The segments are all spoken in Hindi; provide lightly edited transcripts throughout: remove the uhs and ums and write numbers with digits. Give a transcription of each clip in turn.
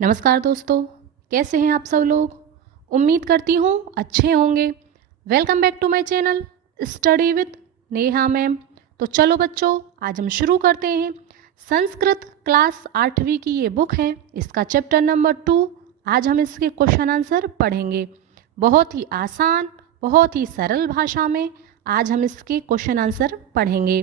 नमस्कार दोस्तों, कैसे हैं आप सब लोग। उम्मीद करती हूँ अच्छे होंगे। Welcome back to my channel study with Neha ma'am. तो चलो बच्चों, आज हम शुरू करते हैं। संस्कृत क्लास 8वीं की ये बुक है, इसका चैप्टर नंबर 2। आज हम इसके क्वेश्चन आंसर पढ़ेंगे। बहुत ही आसान, बहुत ही सरल भाषा में आज हम इसके क्वेश्चन आंसर पढ़ेंगे।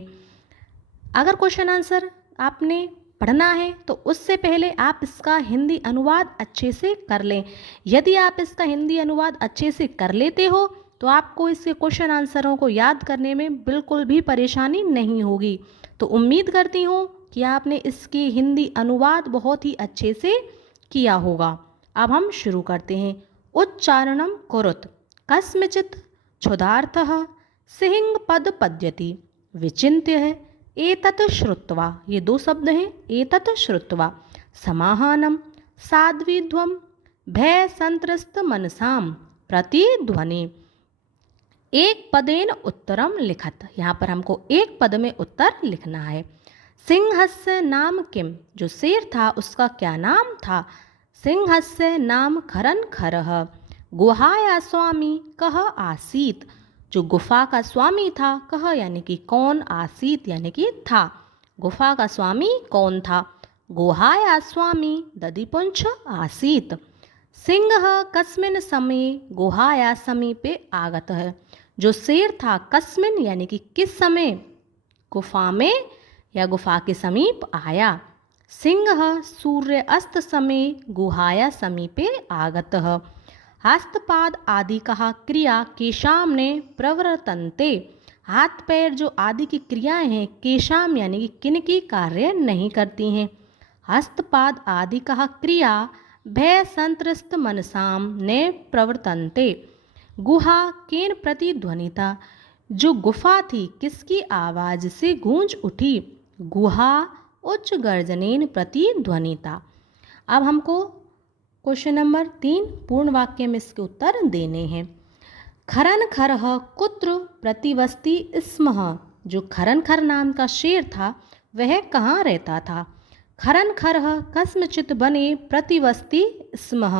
अगर क्वेश्चन आंसर आपने पढ़ना है तो उससे पहले आप इसका हिंदी अनुवाद अच्छे से कर लें। यदि आप इसका हिंदी अनुवाद अच्छे से कर लेते हो तो आपको इसके क्वेश्चन आंसरों को याद करने में बिल्कुल भी परेशानी नहीं होगी। तो उम्मीद करती हूँ कि आपने इसकी हिंदी अनुवाद बहुत ही अच्छे से किया होगा। अब हम शुरू करते हैं। उच्चारणम कुरुत कस्मचित् क्षुधार्थः सिंह पद पद्यति विचिन्त्य है एतत् श्रुत्वा। ये दो शब्द हैं, एतत् श्रुत्वा समाहानम साध्वीध्वम भय संत्रस्त मनसाम प्रतिध्वनि एक पदेन उत्तरम लिखत। यहाँ पर हमको एक पद में उत्तर लिखना है। सिंहस्य नाम किम, जो शेर था उसका क्या नाम था। सिंहस्य नाम खरन खरः गुहाया स्वामी कह आसीत, जो गुफा का स्वामी था। कह यानी कि कौन, आसीत यानी कि था। गुफा का स्वामी कौन था। गुहाया स्वामी दधिपुंछ आसीत। सिंह कस्मिन समय गुहाया समीपे आगत है, जो शेर था कस्मिन यानी कि किस समय गुफा में या गुफा के समीप आया। सिंह सूर्य अस्त समय गुहाया समीपे आगत। हस्तपाद आदि कहा क्रिया केशाम ने प्रवर्तन्ते। हाथ पैर जो आदि की क्रियाएं हैं केशाम यानी कि किन की कार्य नहीं करती हैं। हस्तपाद आदि कहा क्रिया भय संत्रस्त मनसाम ने प्रवर्तन्ते। गुहा केन प्रतिध्वनिता, जो गुफा थी किसकी आवाज से गूंज उठी। गुहा उच्च गर्जनेन प्रतिध्वनिता। अब हमको क्वेश्चन नंबर 3 पूर्ण वाक्य में इसके उत्तर देने हैं। खरन खरः कुत्र प्रतिवस्ति स्मः, जो खरन खर नाम का शेर था वह कहाँ रहता था। खरन खरः कस्मचित् बने प्रतिवस्ति स्मः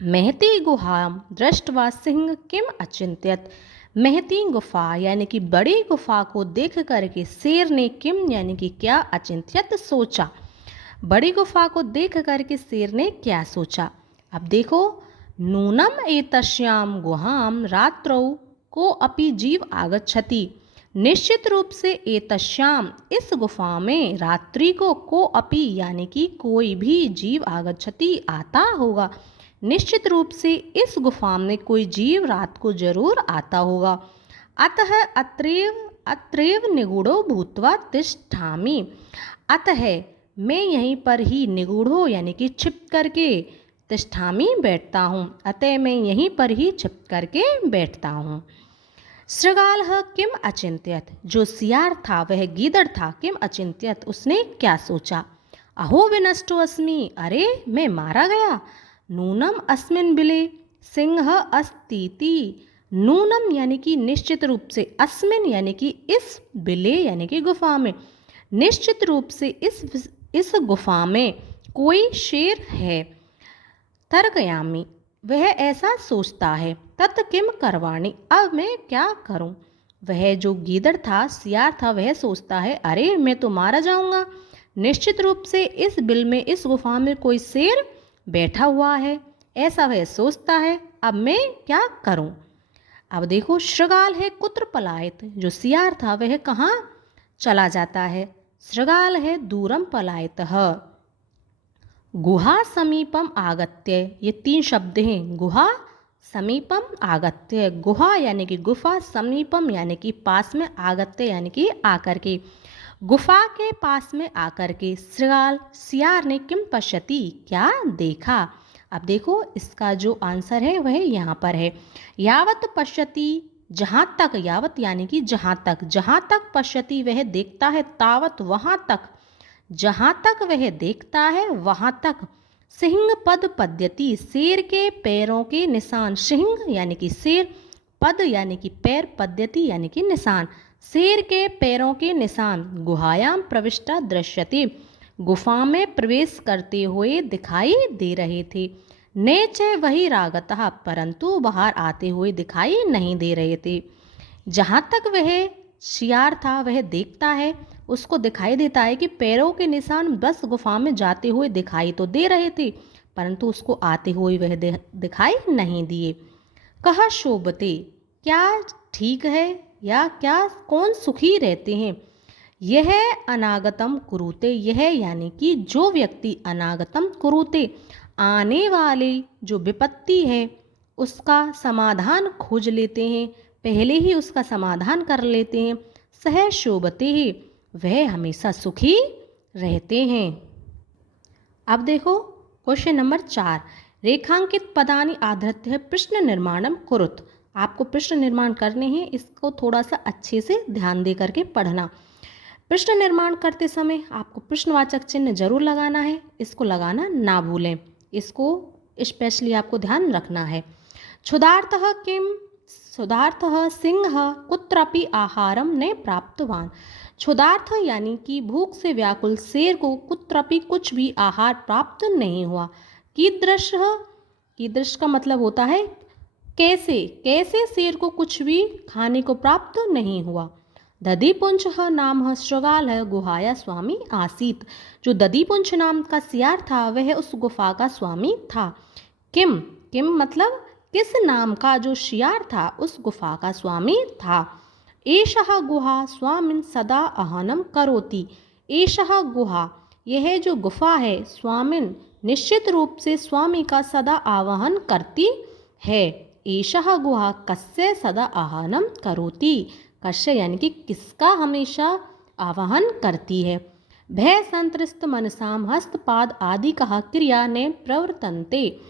महती गुहां दृष्ट्वा सिंह किम अचिंत्यत। महती गुफा यानी कि बड़ी गुफा को देख करके शेर ने किम यानी कि क्या अचिंत्यत सोचा। बड़ी गुफा को देख करके शेर ने क्या सोचा। अब देखो, नूनम एतस्याम गुहाम रात्रौ को अपि जीव आगच्छति। निश्चित रूप से एतस्याम इस गुफा में रात्रि को अपि यानी कि कोई भी जीव आगच्छति आता होगा। निश्चित रूप से इस गुफा में कोई जीव रात को जरूर आता होगा। अतः अत्रैव निगूढ़ो भूत्वा तिष्ठामि। अतः मैं यहीं पर ही निगूढ़ो यानी कि छिप करके तिष्ठामी बैठता हूँ। अतः मैं यहीं पर ही छिप करके बैठता हूँ। श्रृगाल किम अचिंत्यत, जो सियार था वह गीदड़ था। किम अचिंत्यत, उसने क्या सोचा। अहो विनष्टो अस्मि, अरे मैं मारा गया। नूनम अस्मिन बिले सिंह अस्तीति। नूनम यानी कि निश्चित रूप से, अस्मिन यानी कि इस, बिले यानी कि गुफा में। निश्चित रूप से इस गुफा में कोई शेर है। तर्कयामी, वह ऐसा सोचता है। तत् किम करवाणी, अब मैं क्या करूं। वह जो गीदड़ था, सियार था, वह सोचता है अरे मैं तो मारा जाऊंगा। निश्चित रूप से इस बिल में, इस गुफा में कोई शेर बैठा हुआ है, ऐसा वह सोचता है। अब मैं क्या करूं। अब देखो, श्रृगाल है कुत्र पलायत, जो सियार था वह कहाँ चला जाता है। श्रृगाल है दूरम पलायतः। गुहा समीपम आगत्य, ये 3 शब्द हैं। गुहा समीपम आगत्य। गुहा यानी कि गुफा, समीपम यानी कि पास में, आगत्य यानी कि आकर के। गुफा के पास में आकर के। श्रृगाल सियार ने किम पश्यति, क्या देखा। अब देखो, इसका जो आंसर है वह यहाँ पर है। यावत पश्यति, जहाँ तक, यावत यानी कि जहाँ तक, जहाँ तक पश्यति वह देखता है, तावत वहाँ तक, जहाँ तक वह देखता है वहाँ तक। सिंह पद पद्यति, शेर के पैरों के निशान। सिंह यानी कि शेर, पद यानी कि पैर, पद्यति यानी कि निशान। शेर के पैरों के निशान। गुहायाम प्रविष्टा दृश्यते, गुफा में प्रवेश करते हुए दिखाई दे रहे थे। नेचे वही रागतः, परंतु बाहर आते हुए दिखाई नहीं दे रहे थे। जहाँ तक वह शियार था वह देखता है, उसको दिखाई देता है कि पैरों के निशान बस गुफा में जाते हुए दिखाई तो दे रहे थे, परंतु उसको आते हुए वह दिखाई नहीं दिए। कहा शोभते, क्या ठीक है या क्या कौन सुखी रहते हैं। यह अनागतम कुरुते, यह यानी कि जो व्यक्ति अनागतम कुरुते, आने वाली जो विपत्ति है उसका समाधान खोज लेते हैं, पहले ही उसका समाधान कर लेते हैं। सह शोभते ही, वह हमेशा सुखी रहते हैं। अब देखो क्वेश्चन नंबर 4, रेखांकित पदानि आधृत्य प्रश्न निर्माणम कुरुत। आपको प्रश्न निर्माण करने हैं, इसको थोड़ा सा अच्छे से ध्यान दे करके पढ़ना। प्रश्न निर्माण करते समय आपको प्रश्नवाचक चिन्ह जरूर लगाना है, इसको लगाना ना भूलें, इसको स्पेशली आपको ध्यान रखना है। क्षुधार्थः किम, क्षुधार्थः सिंह कुत्रापि आहारम न प्राप्तवान। क्षुधार्थ यानी कि भूख से व्याकुल शेर को कुत्रापि कुछ भी आहार प्राप्त नहीं हुआ। कीदृश, कीदृश का मतलब होता है कैसे, कैसे शेर को कुछ भी खाने को प्राप्त नहीं हुआ। दधिपुंछ नाम श्रृगाल गुहाया स्वामी आसीत। जो दधिपुंछ नाम का सियार था वह उस गुफा का स्वामी था। किम, किम मतलब किस नाम का जो शियार था उस गुफा का स्वामी था। एषः गुहा स्वामिन सदा आहनम करोति। एषः गुहा, यह जो गुफा है, स्वामिन निश्चित रूप से स्वामी का सदा आवाहन करती है। एषः गुहा कस्य सदा आहनम करोति, कस्य यानी कि किसका हमेशा आवाहन करती है। भय संतृष्ट मनसाम हस्तपाद आदि कहा क्रिया ने प्रवर्तन्ते।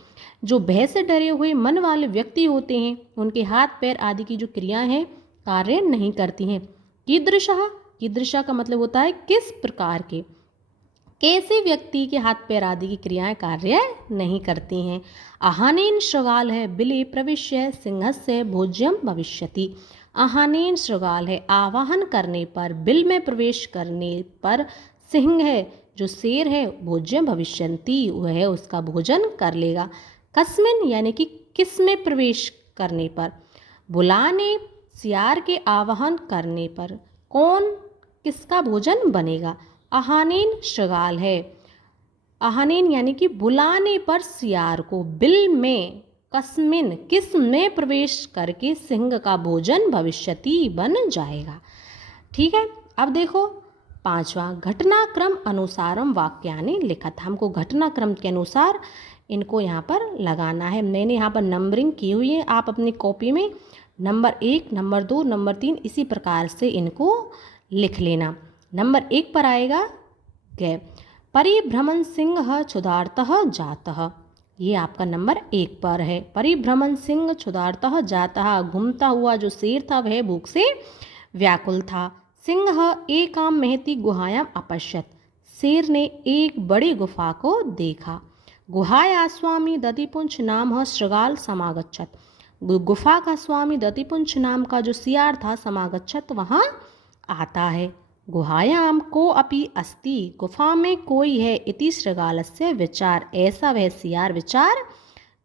जो भय से डरे हुए मन वाले व्यक्ति होते हैं उनके हाथ पैर आदि की जो क्रियाएं हैं कार्य नहीं करती हैं। कीदृशः, कीदृशः का मतलब होता है किस प्रकार के, कैसे व्यक्ति के हाथ पैर आदि की क्रियाएं कार्य नहीं करती हैं। आहानेन श्रृगाल है बिले प्रविश्य सिंहस्य भोज्यम भविष्यति। आहानेन श्रृगाल है, आवाहन करने पर, बिल में प्रवेश करने पर, सिंह है जो शेर है, भोज्यम भविष्यन्ति वह उसका भोजन कर लेगा। कस्मिन यानी कि किस में प्रवेश करने पर, बुलाने सियार के आवाहन करने पर कौन किसका भोजन बनेगा। आहानेन श्रृगाल है, आहानेन यानी कि बुलाने पर सियार को, बिल में, कस्मिन किस में प्रवेश करके सिंह का भोजन भविष्यति बन जाएगा। ठीक है, अब देखो 5वां, घटनाक्रम अनुसारम वाक्यानि लिखत। हमको घटनाक्रम के अनुसार इनको यहाँ पर लगाना है। मैंने यहाँ पर नंबरिंग की हुई है, आप अपनी कॉपी में नंबर 1, नंबर 2, नंबर 3 इसी प्रकार से इनको लिख लेना। नंबर 1 पर आएगा गए, परिभ्रमण सिंह क्षुधार्तः जातः। ये आपका नंबर 1 पर है। परिभ्रमण सिंह क्षुधार्तः जातः, घूमता हुआ जो शेर था वह भूख से व्याकुल था। सिंह एकाम महती गुहायाम अपश्यत, शेर ने एक बड़ी गुफा को देखा। गुहाया स्वामी दधिपुंछ नाम श्रृगाल समागच्छत, गुफा का स्वामी दधिपुंछ नाम का जो सियार था समागच्छत वहाँ आता है। गुहायाम को अपि अस्ति, गुफा में कोई है, इति श्रृगालस्य विचार, ऐसा वह सियार विचार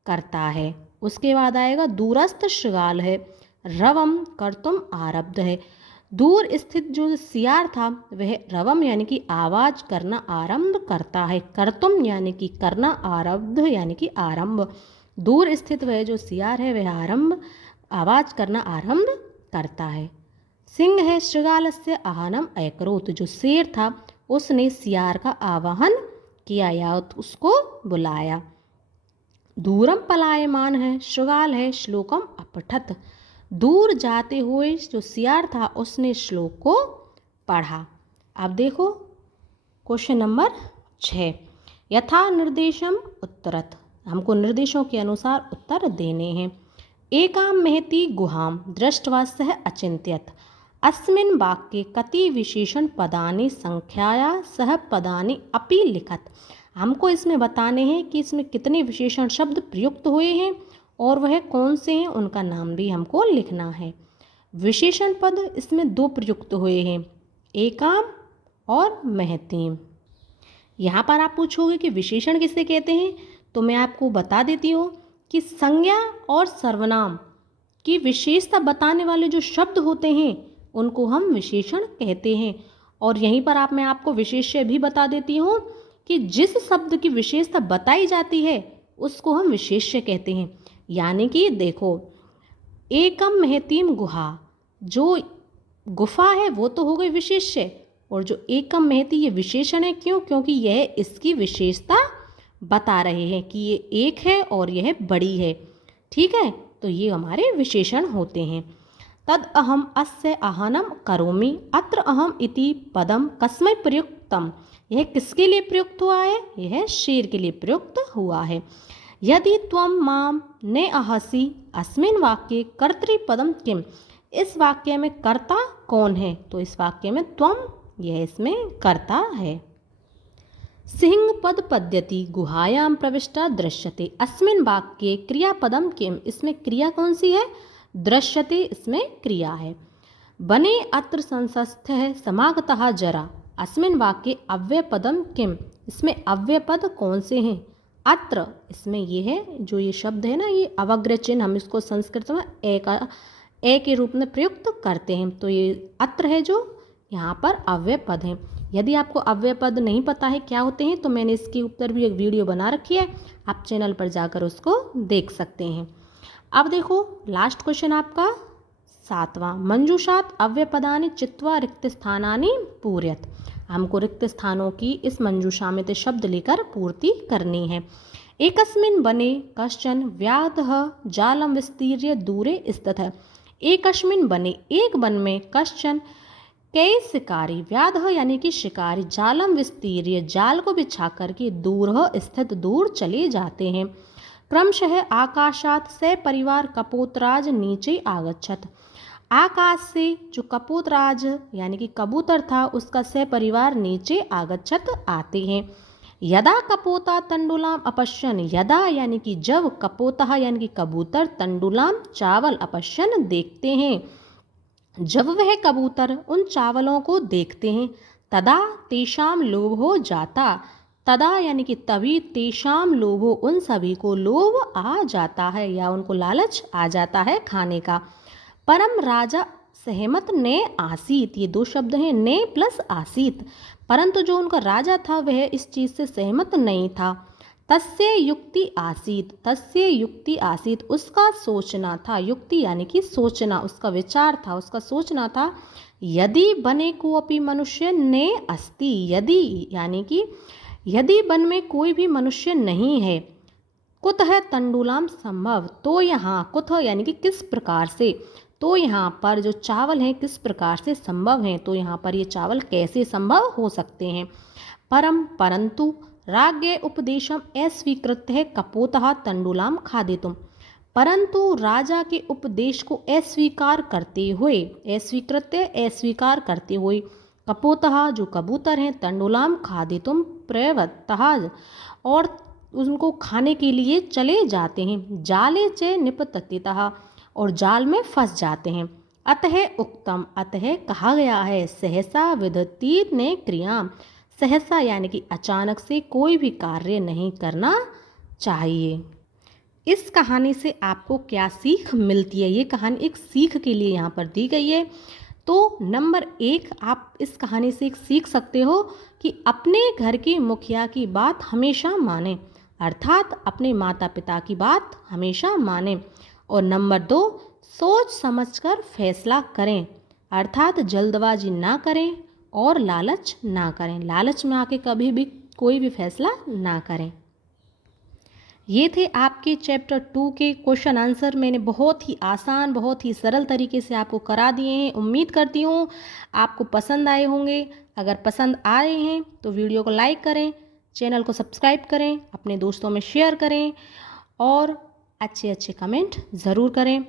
करता है। उसके बाद आएगा दूरस्थ श्रृगाल है रवम कर्तुम आरब्ध है। दूर स्थित जो सियार था वह रवम यानी कि आवाज करना आरंभ करता है। कर्तुम यानी कि करना, आरब्ध यानी कि आरंभ। दूर स्थित वह जो सियार है वह आरंभ, आवाज करना आरंभ करता है। सिंह है श्रृगालस्य आहानम अकरोत, जो शेर था उसने सियार का आवाहन किया या उसको बुलाया। दूरम पलायमान है श्रृगाल है श्लोकम अपठत, दूर जाते हुए जो सियार था उसने श्लोक को पढ़ा। अब देखो क्वेश्चन नंबर 6, यथा निर्देशम उत्तरत। हमको निर्देशों के अनुसार उत्तर देने हैं। एकाम महती गुहाम दृष्ट्वा सह अचिंत्यत, अस्मिन् वाक्ये कति विशेषण पदानि संख्याया सह पदानि अपि लिखत। हमको इसमें बताने हैं कि इसमें कितने विशेषण शब्द प्रयुक्त हुए हैं और वह कौन से हैं, उनका नाम भी हमको लिखना है। विशेषण पद इसमें 2 प्रयुक्त हुए हैं, एकाम और महतीम। यहाँ पर आप पूछोगे कि विशेषण किसे कहते हैं, तो मैं आपको बता देती हूँ कि संज्ञा और सर्वनाम की विशेषता बताने वाले जो शब्द होते हैं उनको हम विशेषण कहते हैं। और यहीं पर मैं आपको विशेष्य भी बता देती हूँ कि जिस शब्द की विशेषता बताई जाती है उसको हम विशेष्य कहते हैं। यानी कि देखो, एकम महतीम गुहा, जो गुफा है वो तो हो गई विशेष्य, और जो एकम महती ये विशेषण है। क्यों? क्योंकि यह इसकी विशेषता बता रहे हैं कि ये एक है और यह बड़ी है। ठीक है, तो ये हमारे विशेषण होते हैं। तद अहम अस्य आहनम करोमि, अत्र अहम इति पदम कस्मै प्रयुक्तम, यह किसके लिए प्रयुक्त हुआ है? यह शेर के लिए प्रयुक्त हुआ है। यदि त्वं माम ने अहसि, अस्मिन् वाक्ये कर्तृपदम किम, इस वाक्य में कर्ता कौन है? तो इस वाक्य में त्वं, यह इसमें कर्ता है। सिंह पद पद्यति गुहायां प्रविष्टा दृश्यते, अस्मिन् वाक्ये क्रियापदम किम, इसमें क्रिया कौन सी है? दृश्यते, इसमें क्रिया है। बने अत्र संस्थः समागतः जरा, अस्मिन् वाक्ये अव्ययपदम किम, इसमें अव्ययपद कौन से हैं? अत्र, इसमें ये है, जो ये शब्द है ना, ये अवग्रह चिन्ह, हम इसको संस्कृत में ए के रूप में प्रयुक्त करते हैं। तो ये अत्र है जो यहाँ पर अव्यय पद हैं। यदि आपको अव्यय पद नहीं पता है क्या होते हैं, तो मैंने इसके ऊपर भी एक वीडियो बना रखी है, आप चैनल पर जाकर उसको देख सकते हैं। अब देखो लास्ट क्वेश्चन आपका 7वां, मंजूषात अव्यय पदानि चित्वा रिक्त स्थानानि पूरयत, हमको रिक्त स्थानों की इस मंजूषा में से शब्द लेकर पूर्ति करनी है। एकस्मिन् वने कश्चन व्याधः जालं विस्तीर्य दूरे स्थितः, एकस्मिन् वने, एक वन में, कश्चन, कई शिकारी, व्याधः यानी कि शिकारी, जालम विस्तीर्य, जाल को बिछा करके, दूरः स्थित, दूर चले जाते हैं। क्रमशः आकाशात से परिवार कपोतराज नीचे आगच्छत, आकाश से जो कपोतराज यानी कि कबूतर था उसका से परिवार नीचे आगच्छत आते हैं। यदा कपोता तंडुलाम अपश्यन, यदा यानी कि जब, कपोता यानी कि कबूतर, तंडुलाम चावल, अपश्यन देखते हैं, जब वह कबूतर उन चावलों को देखते हैं, तदा तेषाम लोभो जाता, तदा यानी कि तभी, तेषाम लोभो, उन सभी को लोभ आ जाता है या उनको लालच आ जाता है खाने का। परम राजा सहमत ने आसीत, ये दो शब्द हैं, ने प्लस आसीत, परंतु जो उनका राजा था वह इस चीज़ से सहमत नहीं था। तस्य युक्ति आसीत, तस्य युक्ति आसीत, उसका सोचना था, युक्ति यानी कि सोचना, उसका विचार था, उसका सोचना था। यदि बने कोऽपि मनुष्य ने अस्ति, यदि यानी कि यदि वन में कोई भी मनुष्य नहीं है, कुतः तंडुलाम संभव, तो यहाँ, कुतः यानी कि किस प्रकार से, तो यहाँ पर जो चावल हैं किस प्रकार से संभव हैं, तो यहाँ पर ये चावल कैसे संभव हो सकते हैं। परम, परंतु, राज्ञ उपदेशम अस्वीकृत्य कपोतः तंडुलाम खादितुम, परंतु राजा के उपदेश को अस्वीकार करते हुए, अस्वीकृत्य अस्वीकार करते हुए, कपोतः जो कबूतर हैं, तंडुलाम खादितुम प्रवृत्तः, और उनको खाने के लिए चले जाते हैं। जाले च निपततितः, और जाल में फंस जाते हैं। अतः उक्तम, अतः कहा गया है, सहसा विदती ने क्रियाम, सहसा यानी कि अचानक से कोई भी कार्य नहीं करना चाहिए। इस कहानी से आपको क्या सीख मिलती है? ये कहानी एक सीख के लिए यहाँ पर दी गई है। तो नंबर 1, आप इस कहानी से एक सीख सकते हो कि अपने घर के मुखिया की बात हमेशा माने, अर्थात अपने माता पिता की बात हमेशा माने। और नंबर 2, सोच समझकर फैसला करें, अर्थात जल्दबाजी ना करें और लालच ना करें, लालच में आके कभी भी कोई भी फैसला ना करें। ये थे आपके चैप्टर 2 के क्वेश्चन आंसर। मैंने बहुत ही आसान, बहुत ही सरल तरीके से आपको करा दिए हैं। उम्मीद करती हूँ आपको पसंद आए होंगे। अगर पसंद आए हैं तो वीडियो को लाइक करें, चैनल को सब्सक्राइब करें, अपने दोस्तों में शेयर करें और अच्छे अच्छे कमेंट ज़रूर करें।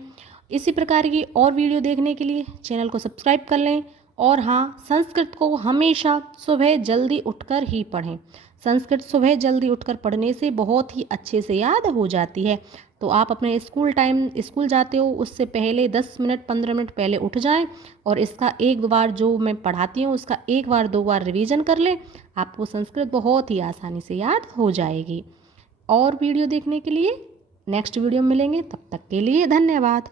इसी प्रकार की और वीडियो देखने के लिए चैनल को सब्सक्राइब कर लें। और हाँ, संस्कृत को हमेशा सुबह जल्दी उठकर ही पढ़ें। संस्कृत सुबह जल्दी उठकर पढ़ने से बहुत ही अच्छे से याद हो जाती है। तो आप अपने स्कूल जाते हो उससे पहले 10 मिनट 15 मिनट पहले उठ जाएं और इसका एक बार जो मैं पढ़ाती हूँ उसका एक बार 2 बार रिवीजन कर लें। आपको संस्कृत बहुत ही आसानी से याद हो जाएगी। और वीडियो देखने के लिए नेक्स्ट वीडियो में मिलेंगे, तब तक के लिए धन्यवाद।